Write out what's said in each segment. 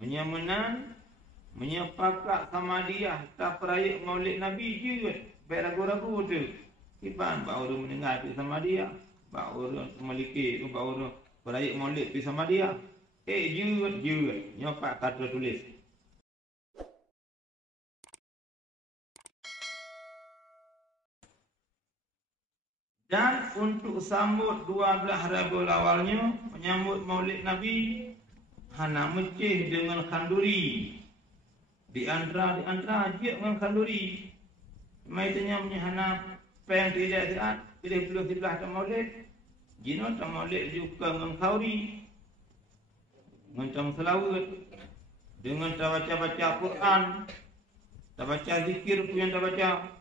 Menyamenan, menyepakat sama dia tak perayaan Maulid Nabi je. Baik ragu-ragu tu. Iban baru mendengar pergi sama dia. Baru memiliki, baru perayaan Maulid pergi sama dia. Je. Nyepak kata tulis. Dan untuk sambut 12 Rabiul Awalnya, menyambut Maulid Nabi, hana mecih dengan kanduri. Di antara je dengan kanduri. Mai tanya hana peng tidak saat, pilih puluh sebelah tak Maulid. Jino tak Maulid juga dengan kauri. Dengan selawat. Dengan tak baca-baca Quran. Tak baca zikir pun yang tak baca.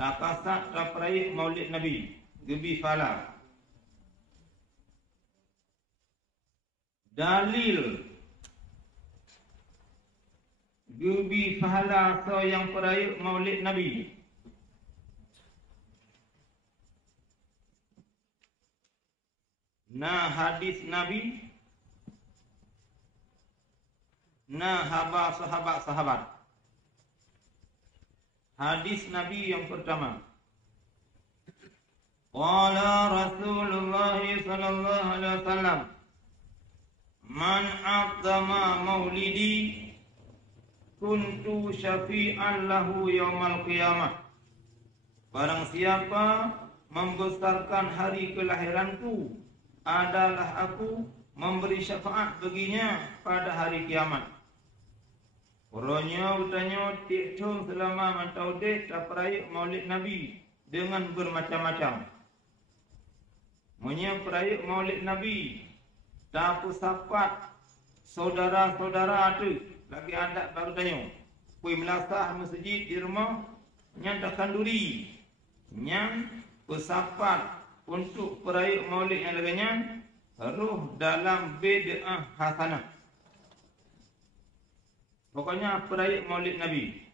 Tak kasat, tak perayaan Maulid Nabi. Gebi fala. Dalil gebi fala so yang perayaan Maulid Nabi. Nah hadis Nabi. Nah sahabat-sahabat. Hadis Nabi yang pertama. Qala Rasulullah sallallahu alaihi wasallam, man aqdama maulidi kuntu syafi'an lahu yaumal qiyamah. Barang siapa membesarkan hari kelahiranku, adalah aku memberi syafaat baginya pada hari kiamat. Orangnya utanya tiktung selama mantau dek tak perayaan Maulid Nabi dengan bermacam-macam. Perayaan Maulid Nabi tak pusapat saudara-saudara tu lagi adat baru tanya. Kui melasah masjid di rumah yang tak kanduri. Yang pusapat untuk perayaan Maulid yang lainnya ruh dalam bid'ah hasanah. Pokoknya perayaan Maulid Nabi.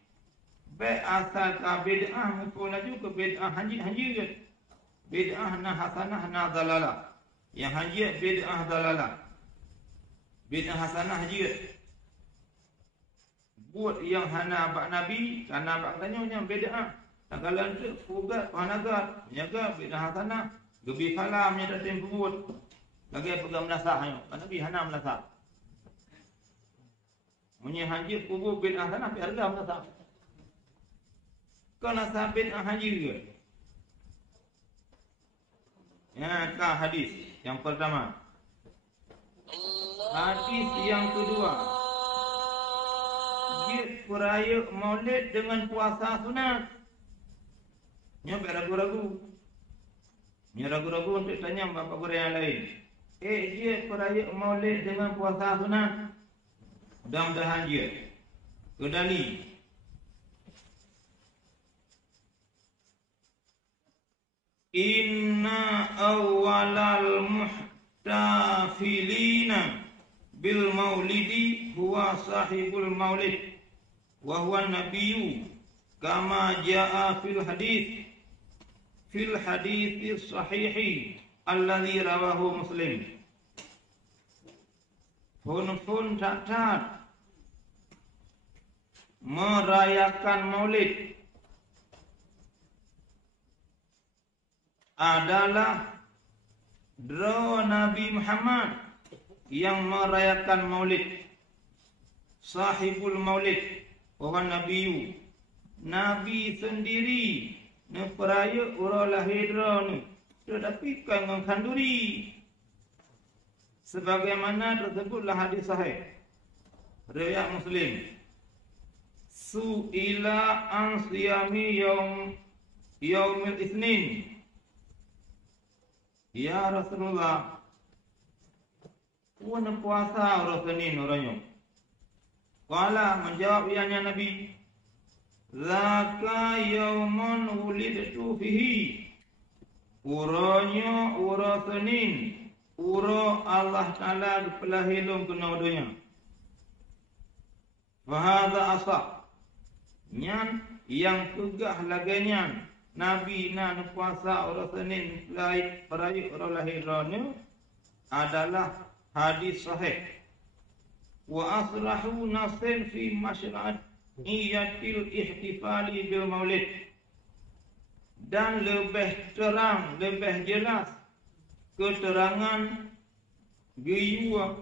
Baik asal ke bid'ah maupun laju ke bid'ah hanji je. Bid'ah na hasanah na dalalah. Yang hanji bid'ah dalalah. Bid'ah hasanah hanji. Buat yang hana bak Nabi, karena bak tanya yang bid'ah. Tak kalah tu fugat panagat, menjaga bid'ah hasanah. Gebi falam yang tak tempu buat. Lagi pegang menasah hanya. Nabi hana menasah. Punya hanji kubur bid'ah hasanah biar harga menasah. Kau nasah bid'ah hanji ke? Ya, kah hadis yang pertama. Hadis yang kedua. Dia perayaan Maulid dengan puasa sunat. Nya ragu-ragu. Nya ragu-ragu untuk tanya bapa guru yang lain. Dia perayaan Maulid dengan puasa sunat. Mudah-mudahan dia. Kedali. Inna awalal muhtafilina bil maulidi huwa sahibul maulid wa huwa nabiyyu kama jaa fil hadits sahihi alladhi rawahu Muslim. Pun tak merayakan maulid adalah dro Nabi Muhammad yang merayakan maulid. Sahibul maulid wa nabiyyu. Nabi sendiri peraya orang lahir ni. Tetapi kan mengkanduri. Sebagaimana tersebutlah hadis sahih riwayat Muslim. Su'ila an siyami yaumil Isnin. Ya Rasulullah, puasa puasa orang Senin orangnya. Qala menjawab ianya Nabi, Zaka yaumun wulidtu fihi. Uranya ura Senin, ura Allah Ta'ala pelahilung kena dunia. Fahadha asah. Nyan yang tegah laganya. Nabi nak puasa orang Senin perayaan orang lahirnya adalah hadis sahih wa asrahu nasin fi masyara'iyatil ihtifali bil maulid, dan lebih terang, lebih jelas keterangan gayua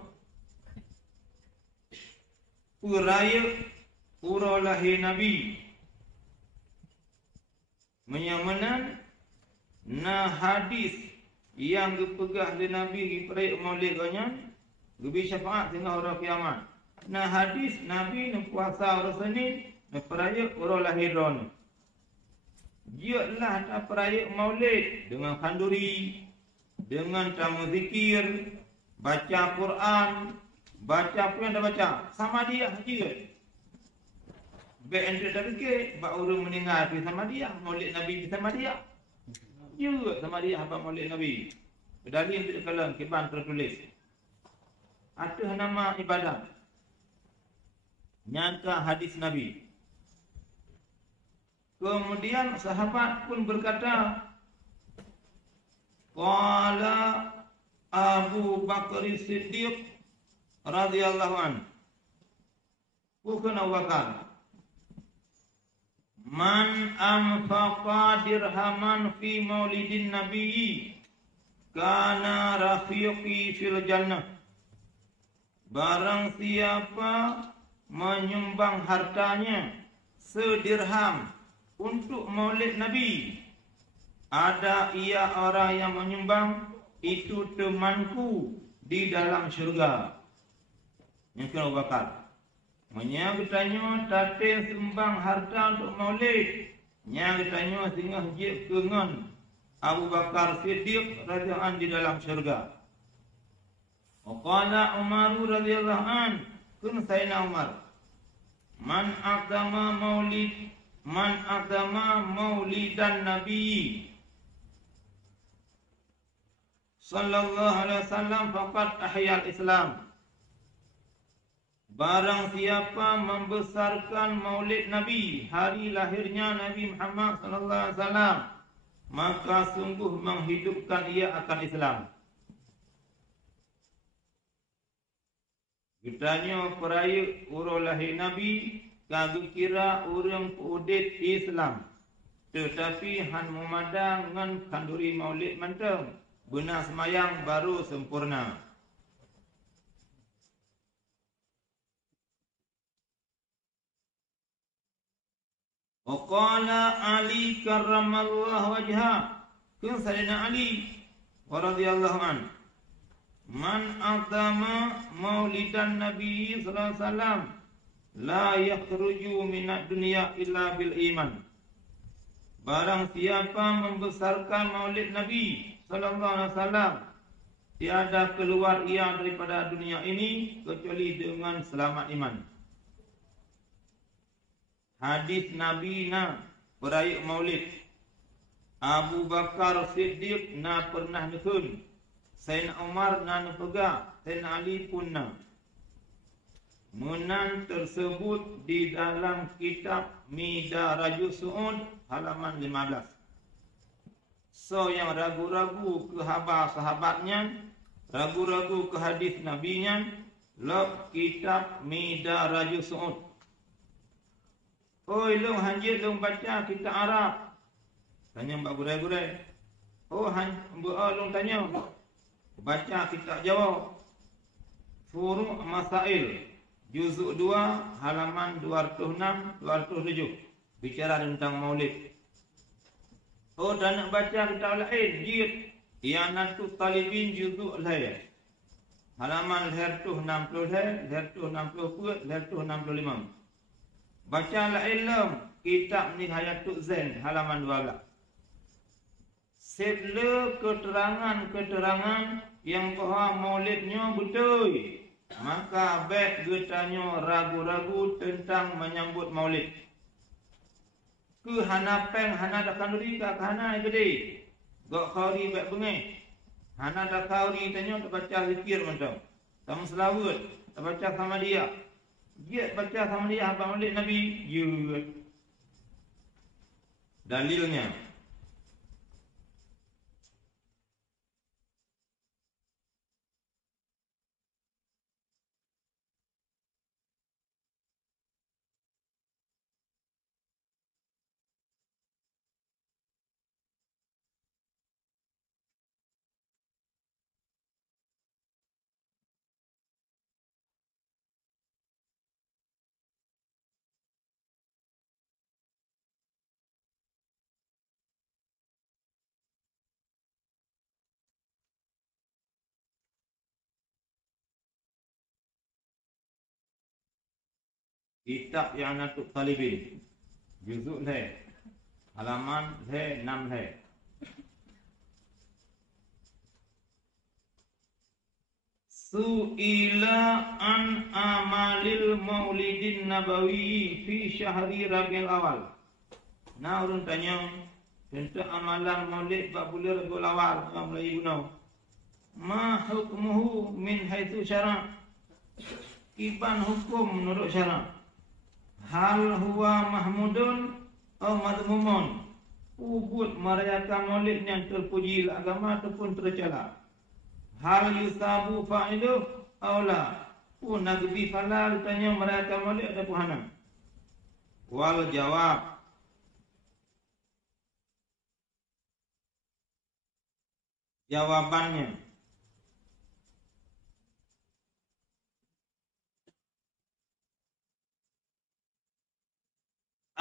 uraya uralahi Nabi menyamanan na hadis yang dipegah di Nabi di perayaan maulid ganyan gebi syafaat sehingga orang kiamat. Na hadis Nabi ni puasa orang Senin ni perayaan orang lahiran. Jialah tak perayaan maulid dengan khanduri, dengan tamu zikir, baca Quran, baca apa yang dah baca, sama dia je. Baik ente tak fikir, bak orang meninggal pergi sama dia, maulid Nabi pergi sama dia. Juga sama dia apa maulid Nabi. Berdalil untuk kalam kiban tertulis. Ada nama ibadat. Nyata hadis Nabi. Kemudian sahabat pun berkata, qala Abu Bakar Siddiq radhiyallahu anhu. Bukan Abu Bakar. Man anfaqa dirhaman fi maulidin Nabi kana rafiqi fil jannah. Barang siapa menyumbang hartanya sedirham untuk maulid Nabi, ada ia orang yang menyumbang, itu temanku di dalam syurga. Yang Abu Bakar Menyak tanya tate sumbang harta untuk maulid. Yang tanya singgah jib kengan Abu Bakar Siddiq radhiyallahu anhu di dalam syurga. Waqala Umar radhiyallahu anhu, kun Sayyidina Umar, man aqdama maulidan Nabi sallallahu alaihi wasallam faqad ahyal Islam. Barang siapa membesarkan maulid Nabi, hari lahirnya Nabi Muhammad sallallahu alaihi wasallam, maka sungguh menghidupkan ia akan Islam. Kitanya peraya urang lahir Nabi, kagak kira orang pudit Islam. Tetapi han memadang dengan kanduri maulid manteng, benar semayang baru sempurna. Waqala Ali karramallahu wajha, kun Sayyidina Ali radhiyallahu anhu, man aqdama maulidan Nabi sallallahu alaihi wasallam la yakhruju minad dunya illa bil iman. Barang siapa membesarkan maulid Nabi sallallahu alaihi wasallam, tiada keluar ia daripada dunia ini kecuali dengan selamat iman. Hadis Nabi na peraya maulid, Abu Bakar Siddiq na pernah nukun, Sayyidina Umar na nepegak, Sayyidina Ali pun na. Menan tersebut di dalam kitab Midarajus Su'ud halaman 15. So yang ragu-ragu ke khabar sahabatnya, ragu-ragu ke hadis Nabi-nya, log kitab Midarajus Su'ud. Oi, long hanjir long baca kitab Arab. Tanya mbak gurai-gurai. Oh, long tanya. Baca kitab jawab. Furu' Masail. Juzuk 2, halaman 206, 207. Bicara tentang maulid. Oh, tak nak baca kitab lain. Jid. Iyanatu Talibin juzuk lain. Halaman leher tu 60, leher tu 60, leher tu 65. Bacalah ilm kitab Nihayatul Zain halaman 12. Setelah keterangan-keterangan yang bahwa maulidnya betul, maka baik getanya ragu-ragu tentang menyambut maulid. Ke hana peng hana dak kanduri ka hana gede. Gak kauri baik bengih. Hana dak kauri tanya tak baca zikir macam. Sama selawat, tak baca sama dia. Dia baca sama dia apa maulid Nabi. Dalilnya Kitab yang Natuk Talibin, juzuk le, halaman le 6 le. Su'ila an amalil maulidin nabawi fi syahri Rabiul Awal. Nah, orang tanya tentang amalan maulid bab bulan Rabiul Awal, orang Melayu guna. Ma hukmuhu min haitsu syara'? Iban hukum menurut syara'. Hal huwa mahmudun atau madmumun? Ubud merayakan maulid yang terpuji agama ataupun tercela. Hal yusabu fa'iluh atau la? Nagbi falal tanya merayakan maulid ataupun haram? Wal jawab, jawabannya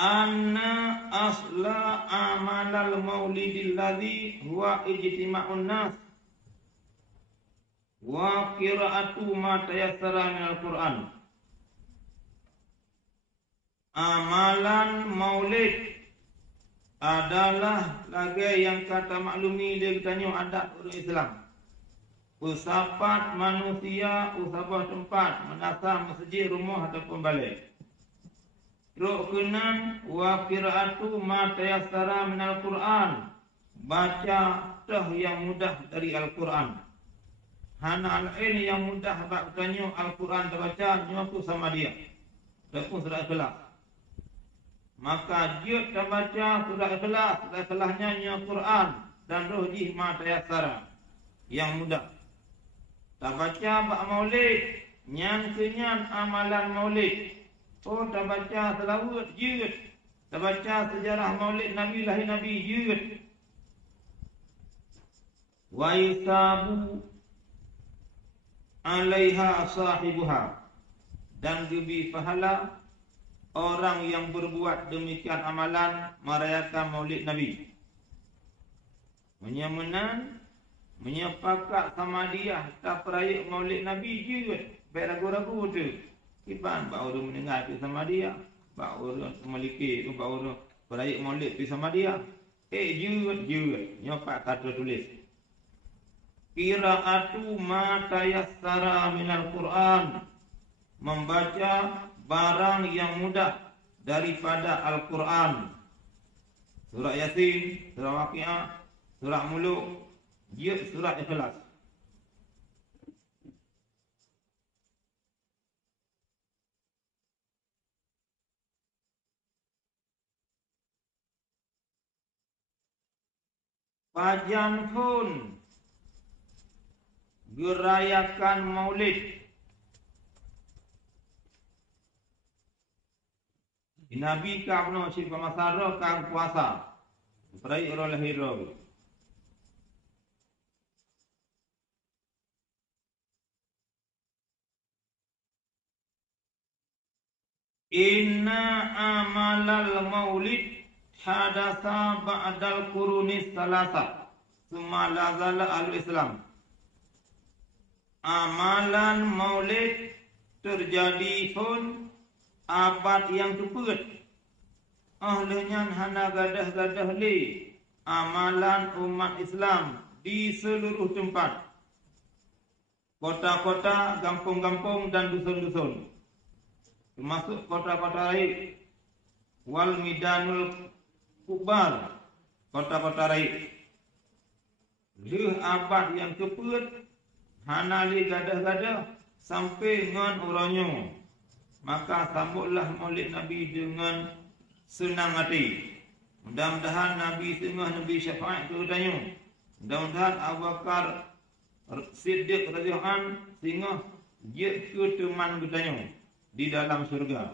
anna asla amalal maulidil ladzi huwa ijtima'un nas wa qira'atu ma tayassara minal Qur'an. Amalan maulid adalah lagi yang kata maklumi dia tanya adat orang Islam. Usapat manusia, usapah tempat, menasah masjid, rumah ataupun balik. Rukunan wa qira'atu ma tayassara minal Qur'an, baca tah yang mudah dari Al-Quran. Hana al-ain yang mudah bak tanya Al-Quran terbaca nyaku sama dia. Ataupun surah Ikhlas. Maka dia terbaca surah Ikhlas, surah Ikhlasnya nya Quran dan rohji ma tayassara yang mudah. Terbaca bak maulid, nyan kenyan amalan maulid. Oh, tak baca selawat jut, tak baca sejarah maulid Nabi lahir Nabi jut. Wa yusabu alaiha sahibuha, dan diberi pahala orang yang berbuat demikian amalan merayakan maulid Nabi. Menyemenan, menyepakat sama dia tak perayaan maulid Nabi jut. Baik ragu-ragu tu. Iban baru mendengar pergi sama dia, baru memiliki, baru perayaan maulid pergi sama dia. Jut, nyopak kata tulis. Qira'atu ma tayassara minal Qur'an, membaca barang yang mudah daripada Al-Quran. Surah Yasin, surah Waqi'ah, surah Muluk, surah Ikhlas. Pajan pun gerayakan maulid. Nabi kabno si pamasaro kang puasa. Perai orang lahir. Inna amalal maulid hadasa ba'dal qurunis salasa summa lazala al-Islam. Amalan maulid terjadi pun abad yang keempat. Ahlnya hana gadah-gadah li amalan umat Islam di seluruh tempat. Kota-kota, kampung-kampung dan dusun-dusun. Termasuk kota-kota lain. Wal midanul kubar, kota-kota lain. Lih abad yang keempat, hana li gadah-gadah sampai ngan orangnya. Maka sambutlah maulid Nabi dengan senang hati. Mudah-mudahan Nabi tengah Nabi syafaat tu tanya. Mudah-mudahan Abu Bakar Siddiq radhiyallahu anhu tengah dia ke teman bertanya di dalam surga.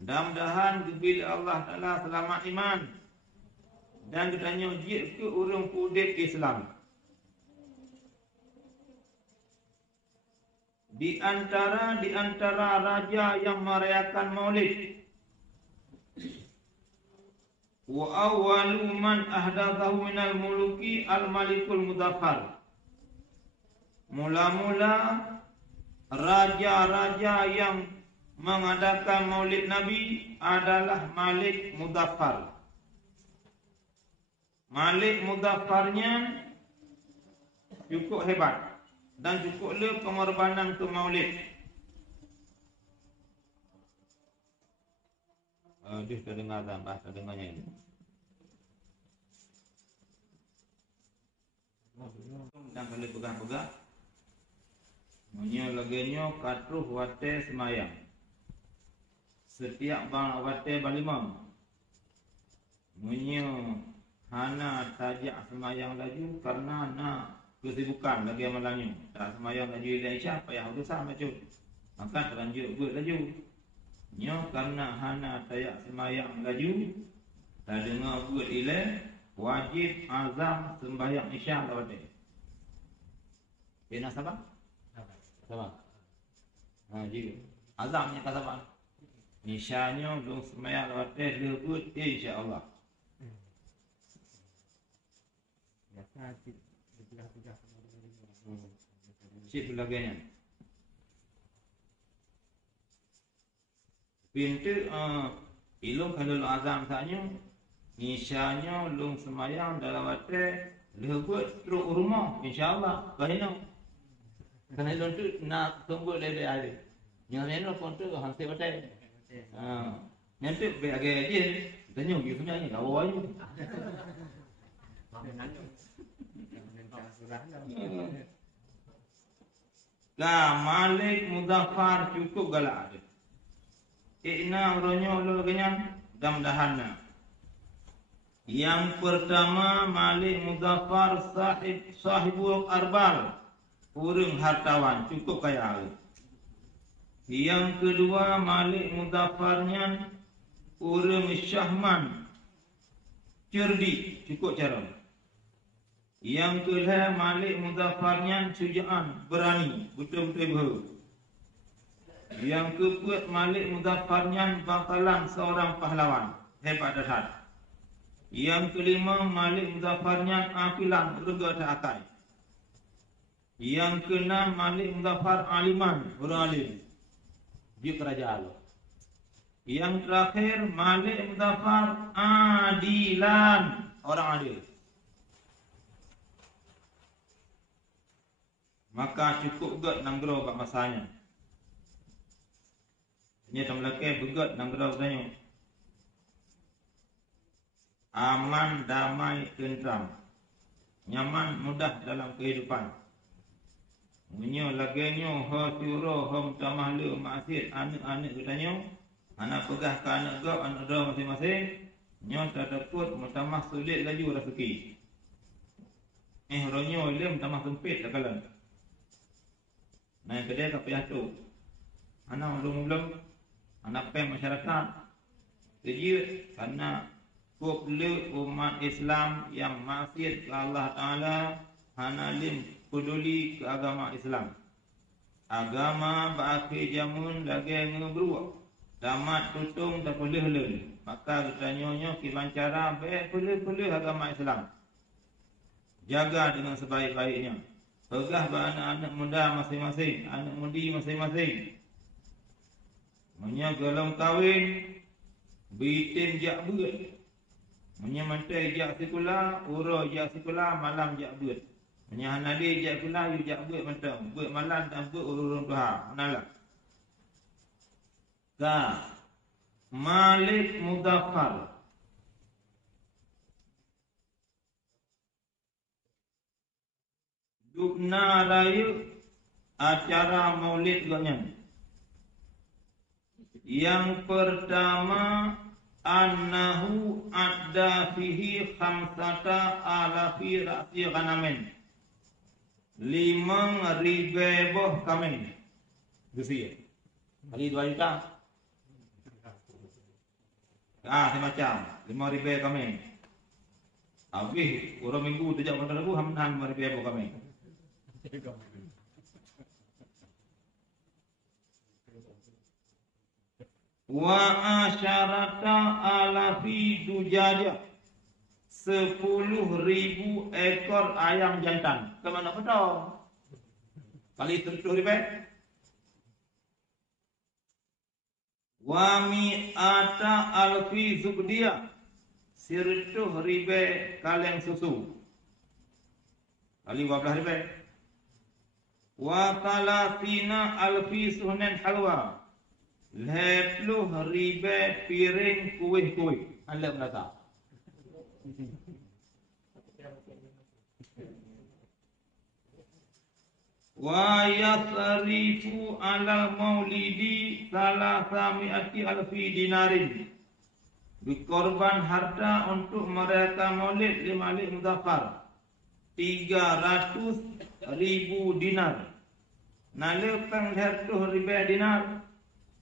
Mudah-mudahan bila Allah Taala selamat iman dan bertanya dia ke orang kudit Islam. Di antara raja yang merayakan maulid, wa awwalu man ahdathahu minal muluki al-malikul muzaffar. Mula-mula raja-raja yang mengadakan maulid Nabi adalah Malik Muzaffar. Malik Muzaffarnya cukup hebat dan cukuplah pengorbanan ke maulid. Dia terdengar dalam bahasa dengarnya ini. Dan kalau pegang-pegang, laganya katruh wate semayang. Setiap bang wate balimam. Hana tajak semayang laju karena nak kesibukan lagi malamnya. Tak semayang laju ila Isyak payah urusan macam. Maka terlanjut buat laju. Karena hana tajak semayang laju, tak dengar buat ila wajib azam sembahyang Isyak lawat. Nak sabar? Sabar. Jadi azamnya tak sabar. Isyaknya belum semayang lawat lebut insya-Allah. Cik belaganya. Pintu ilmu kalau azam sahaja, isyanya lung semayang dalam waktu lebut teruk rumah, insyaAllah. Bahina. Kerana ilmu tu nak tunggu lebih hari. Yang lain pun tu hansip betul. Yang tu bagi dia, tanya pergi sebenarnya kau ayu. Malik Muzaffar cukup galak ada. Ikna ronyo lo kenyang dam-dahana. Yang pertama Malik Muzaffar sahibul arbal, urang hartawan, cukup kaya. Yang kedua Malik Muzaffarnya urang syahman, cerdik, cukup cara. Yang kedua Malik Muzaffarnya syuja'an, berani, betul-betul ber. Yang keempat Malik Muzaffarnya bakalan seorang pahlawan, hebat dahsyat. Yang kelima Malik Muzaffarnya afilan, rega tak akai. Yang keenam Malik Muzaffar aliman, orang alim, dia kerajaan. Yang terakhir Malik Muzaffar adilan, orang adil. Maka cukup gak nanggro kat masanya. Ini tak melakir begat nanggro katanya. Aman, damai, tentram, nyaman, mudah dalam kehidupan. Menyo laganya ha tiro ha mutamahlu maksud anak-anak katanya. Anak pegah ke anak gak, anak dah masing-masing. Nyo tak takut mutamah sulit laju rezeki. Ronyo ile mutamah sempit tak kalah. Nah, kedai tak payah tu. Anak belum anak pem masyarakat. Jadi karena kuplu umat Islam yang maksiat ke Allah Taala, hanalim peduli ke agama Islam. Agama baakhir jamun lagi ngebruak. Damat tutung tak boleh lel. Maka katanya kiban cara boleh agama Islam. Jaga dengan sebaik-baiknya. Pegah anak-anak muda masing-masing, anak mudi masing-masing. Galong kahwin, bitin jak beut. Mantai jak sekolah, uro jak sekolah, malam jak beut. Hanadi jak sekolah, you jak beut mentang. Beut malam dan beut urun Tuhan. Manalah. Malik Muzaffar. Dukna raya acara maulid gaknya. Yang pertama annahu adda fihi khamsata alafi ra'si ghanamin. 5,000 boh kambing. Gesi. Kali 2 juta. Semacam 5,000 kambing. Habis orang minggu sejak makan lagu hamdan 5,000 boh kambing. Wa asyarata alafi dujajah, 10,000 ekor ayam jantan. Kemana betul? Kali 7,000. Wa mi'ata alfi zubdiyah. 100,000 kaleng susu. Kali 12,000. Wa talatina alfi suhnan halwa. 20,000 piring kuih-kuih. Anda menata. Wa yasrifu alal maulidi 300 alfi dinarin. Dikorban harta untuk mereka maulid di Malik Muzaffar 300,000 dinar. Nale penghertuh ribe dinar.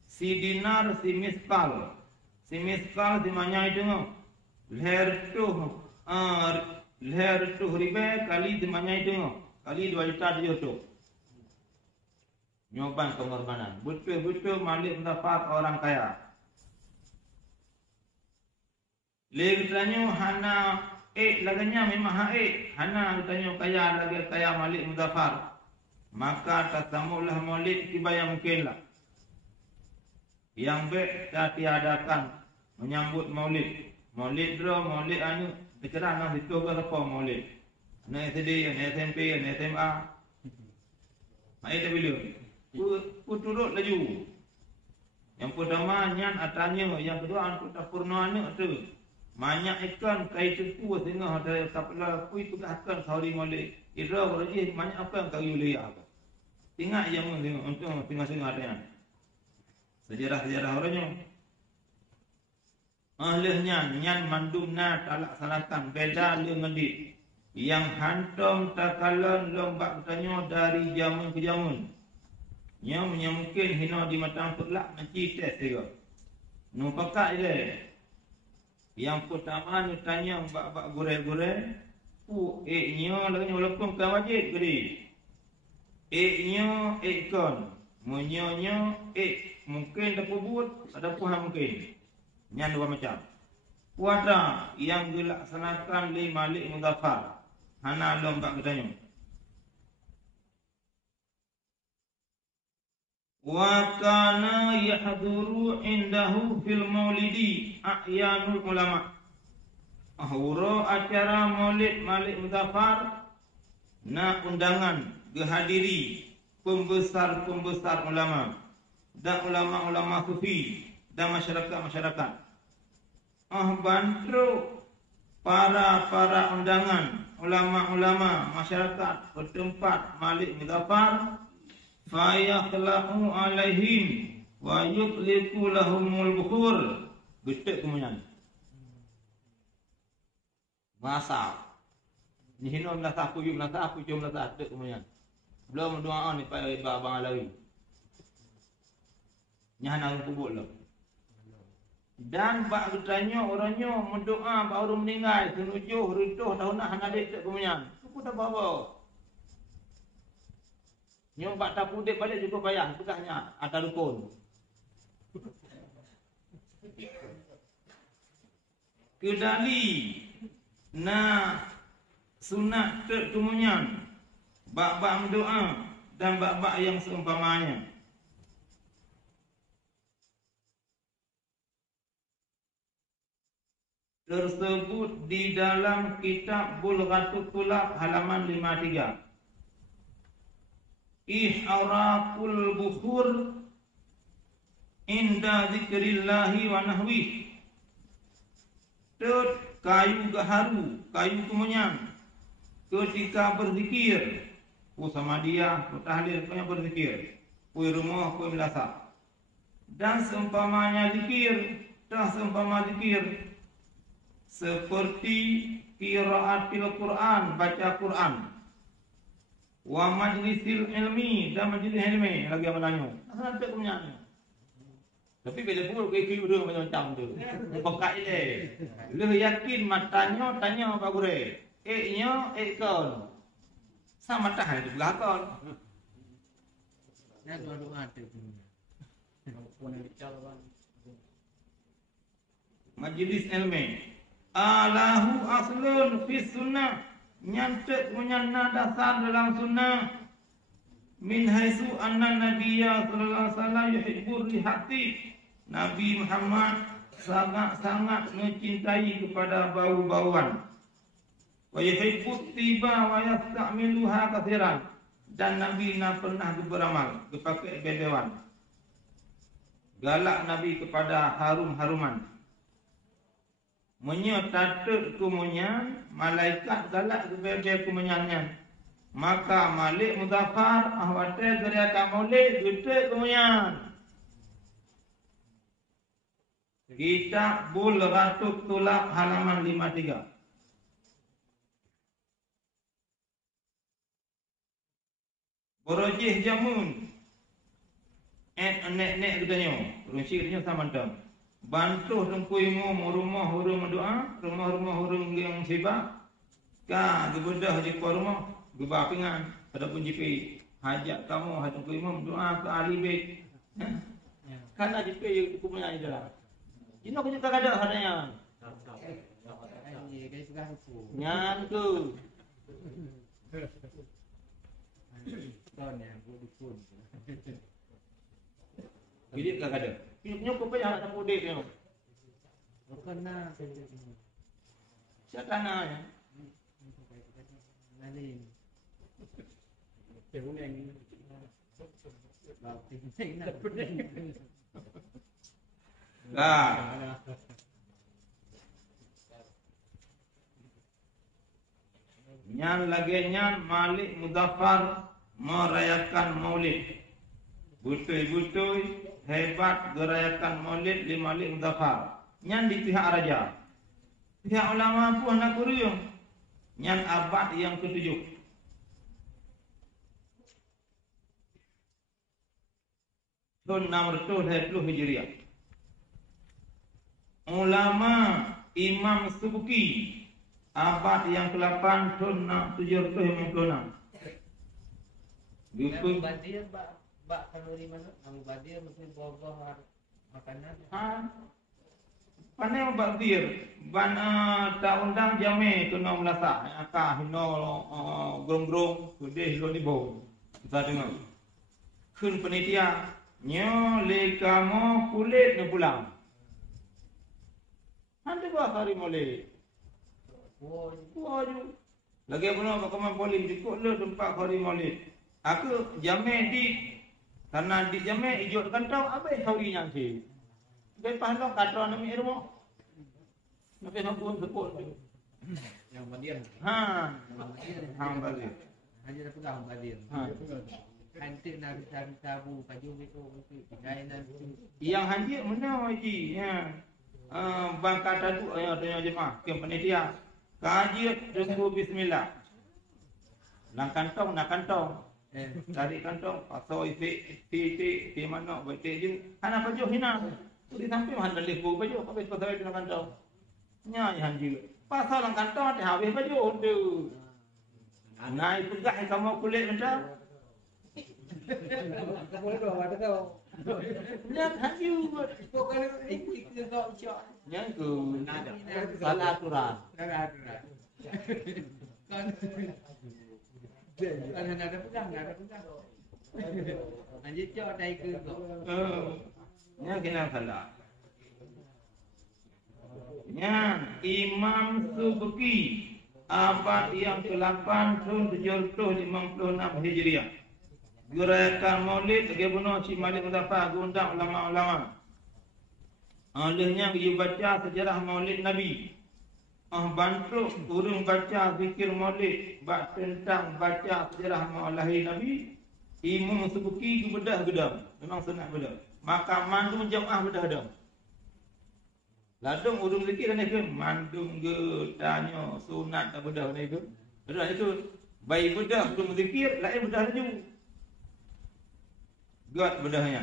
Si dinar si miskal. Si miskal si manyai tengok. Hertuh ribe kali si manyai tengok. Kali 2 juta 700. Nyoban pengorbanan. Betul-betul Malik Muzaffar orang kaya. Lagi tanya hana laganya memang hana tanya kaya lagi kaya Malik Muzaffar. Maka tatamulah maulid kibaya mungkinlah. Yang baik tak tiadakan menyambut maulid. Maulid bro, maulid anu dikira nak itu ke apa maulid. Anak SD, anak SMP, anak SMA. Mai dah bila. Ku turut laju. Yang pertama nyan atanya, yang kedua antu tapurna anak tu. Banyak ikan kai tepu tengah ada kapal kui tukahkan sauri maulid. Ira berji banyak apa yang kau lihat apa. Tengok yang tengok untuk tengah-tengah ada yang sejarah-sejarah orangnya. Ahlihnya nyan mandumna talak salatan beda dengan di yang hantam takalan lombak tanya dari zaman ke zaman. Yang mungkin hina di matang pelak nanti tes juga. Nu pakak je. Yang pertama nu tanya bak-bak gure-gure, nya lagi walaupun kan wajib gede. Nya kon, munyonya mungkin dapat buat, ada pun mungkin. Nya dua macam. Puasa yang dilaksanakan di Malik Muzaffar. Hana lomba katanya. Wa kana yahduru indahu fil maulidi a'yanul ulama. Ahura acara maulid Malik Muzaffar na undangan dihadiri pembesar-pembesar ulama dan ulama-ulama sufi dan masyarakat-masyarakat. Bantu para undangan ulama-ulama masyarakat bertempat Malik Muzaffar fa yakhlaqu alaihim wa yutliqu lahumul bukhur. Betul kemudian. Masa ni hino melasa aku jom melasa tek kemudian. Belum doa ni pai abang Alawi. Nyana kubur lah. Dan bak bertanya orangnya mendoa baru meninggal senujuh rutuh tahun nak hadik tek kemudian. Aku dah bawa. Nyok bak tak pudek balik cukup bayar pegahnya atas dukun. Kedali na sunat terkemunyan bak-bak mendoa dan bak-bak yang seumpamanya. Tersebut di dalam kitab Bulghatul Tulab halaman 53. Ihraqul bukhur inda zikrillahi wa nahwi. Kayu gaharu, kayu kemunyang ketika berzikir. Sama dia, tahlil punya berzikir. Kui rumah, kui melasa. Dan seumpamanya zikir, seumpama zikir. Seperti qiraatil Quran, baca Quran. Wa majlisil ilmi dan majlis ilmi lagi yang menanya. Sampai ke menyanyi. Tapi bila pun ke udah macam tu. Pekak je. Lu yakin matanya tanya apa gure? Nya kon. Sama tahan di belakang. Nak doa tu. Majlis ilmi. Alahu aslun fi sunnah. Nyantek punya dasar dalam sunnah min haitsu anna nabiyya sallallahu alaihi wasallam yuhibbur rihati Nabi Muhammad sangat-sangat mencintai kepada bau-bauan. Wa yuhibbu tiba wa yasta'miluha katsiran. Dan Nabi pernah beramal kepakai bebewan. Galak Nabi kepada harum-haruman. Menyetatut kumunyan, malaikat galak kepada kumunyannya. Maka Malik Muzaffar ahwate geriakan Maulid gede kumunyan. Kitab Bulghatul Tulab halaman 53. Borojih jamun. Nek katanya. Runcik katanya sama dong. Bantuh tengkuimu rumah hurung doa, rumah hurung yang sibak. Ka gebedah di rumah, gebah pingan, adapun jipi. Hajat kamu hajat tengkuimu doa ke ahli bait. Karena jipi yang punya itu lah. Ini aku juga ada hadanya. Nyan tu. Jadi tak ada. Punya kopi yang ada mudik ni. Bukan nak. Siapa nak ya? Lain. Kemudian bau tinggi nak pening. Lah. Nyan lagi nyan Malik Muzaffar merayakan Maulid. Butui-butui hebat gerayakan Maulid di Malik Muzaffar. Nyan di pihak raja. Pihak ulama pun nak kuriung. Nyan abad yang ke-7. Tahun 620 Hijriah. Ulama Imam Subuki abad yang ke-8 tahun 756. Abu Badir bak kalori mana? Abu Badir mesti buah-buah makanan. Pandai Abu Badir ban tak undang jame tu 16 akah hino grong-grong gede hilo ni bau. Kita dengar. Kun penitia nyo le kamu kulit ni pulang. Nanti buat hari Maulid. Waju. Lagi apa kau main polis ikut le tempat hari Maulid. Aku jame di karena di jame hijau kantau abai hari nanti. Lepas lo kantau nama rumah. Nanti nak pun Yang Badir. Hang Badir. Hanya dapat Hang Badir. Nanti nak tabu baju itu tinggal nanti. Yang haji mana haji? Ya. Bangkat tu tanya jemaah ke panitia. Kaji tunggu bismillah. Nak kantong. Tarik kantong, pasal isi mana baca je. Hana baju hina. Di samping hana lebu baju, habis pasal itu kantong. Nyai hanji. Pasal kantong ada habis baju tu. Naik pegah kamu kulit macam. Kamu boleh bawa ada kau. Nyak hanji. Bukan itu kau cak. Nyak tu. Salah aturan. Kan ada pegang. Anjir cak dai ke kau. Nyak kena salah. Nyak Imam Subuki abad yang ke-8 tahun 756 Hijriah. Gerayakan Maulid bagi bunuh Cik Malik Muzaffar undang ulama-ulama. Olehnya dia baca sejarah Maulid Nabi. Bantu urung baca zikir Maulid tentang baca sejarah Maulid Nabi. Imam Subuki tu bedah gedam. Memang senang bedah. Maka mandung jamaah bedah dah. Ladung urung zikir dan itu mandung ge tanya sunat tak bedah ni itu. Bedah itu baik bedah urung zikir lain bedah laju. God bedahnya.